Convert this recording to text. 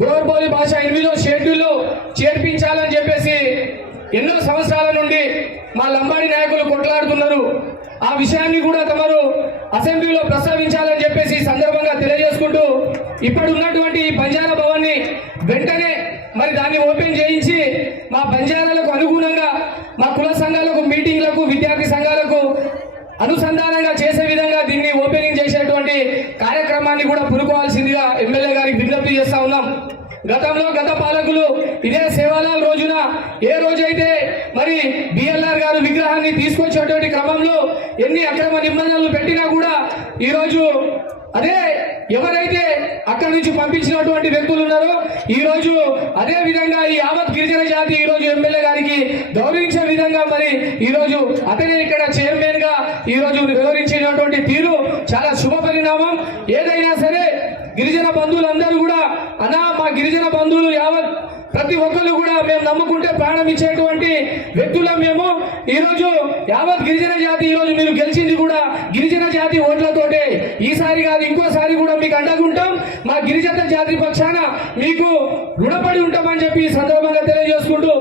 గోర్బోలి భాష 8వ షెడ్యూల్లో చేర్పించాలని చెప్పేసి ఎన్నో సంవత్సరాల నుండి మా లంబాడి నాయకులు కొట్లాడుతున్నారు. ఆ విషయాన్ని కూడా తమరు అసెంబ్లీలో ప్రస్తావించాలని చెప్పేసి సందర్భంగా తెలియజేసుకుంటూ ఇప్పుడు ఉన్నటువంటి బంజారా భవన్ ని వెంటనే మరి దాన్ని ఓపెన్ చేయించి మా బంజారాలకు అనుగుణంగా మా కుల సంఘాలకు మీటింగ్లకు విద్యార్థి సంఘాలకు అనుసంధానంగా చేసే విధంగా దీన్ని ఓపెనింగ్ చేసేటువంటి కార్యక్రమాన్ని కూడా పురుకోవాల్సిందిగా ఎమ్మెల్యే గారికి విజ్ఞప్తి చేస్తా ఉన్నాం. గతంలో గత పాలకులు ఇదే సేవాలాల్ రోజున ఏ రోజైతే మరి బిఎల్ఆర్ గారు విగ్రహాన్ని తీసుకొచ్చేటువంటి క్రమంలో ఎన్ని అక్రమ నిబంధనలు పెట్టినా కూడా ఈరోజు అదే ఎవరైతే అక్కడి నుంచి పంపించినటువంటి వ్యక్తులు ఉన్నారో ఈ రోజు అదే విధంగా ఈ యావత్ గిరిజన జాతి ఈ రోజు ఎమ్మెల్యే గారికి గౌరవించే విధంగా మరి ఈ రోజు అతనే ఇక్కడ చైర్మన్ గా ఈ రోజు వివరించినటువంటి తీరు చాలా శుభ పరిణామం. ఏదైనా సరే గిరిజన బంధువులందరూ కూడా మా గిరిజన బంధువులు యావత్ ప్రతి ఒక్కరు కూడా మేము నమ్ముకుంటే ప్రాణం ఇచ్చేటువంటి వ్యక్తులం మేము. ఈ రోజు యావత్ గిరిజన జాతి ఈ రోజు మీరు గెలిచింది కూడా గిరిజన జాతి ఓట్లతోటే. ఈసారి కాదు ఇంకోసారి కూడా మీకు అండగుంటాం. మా గిరిజన జాతి పక్షాన మీకు రుణపడి ఉంటామని చెప్పి ఈ సందర్భంగా తెలియజేసుకుంటూ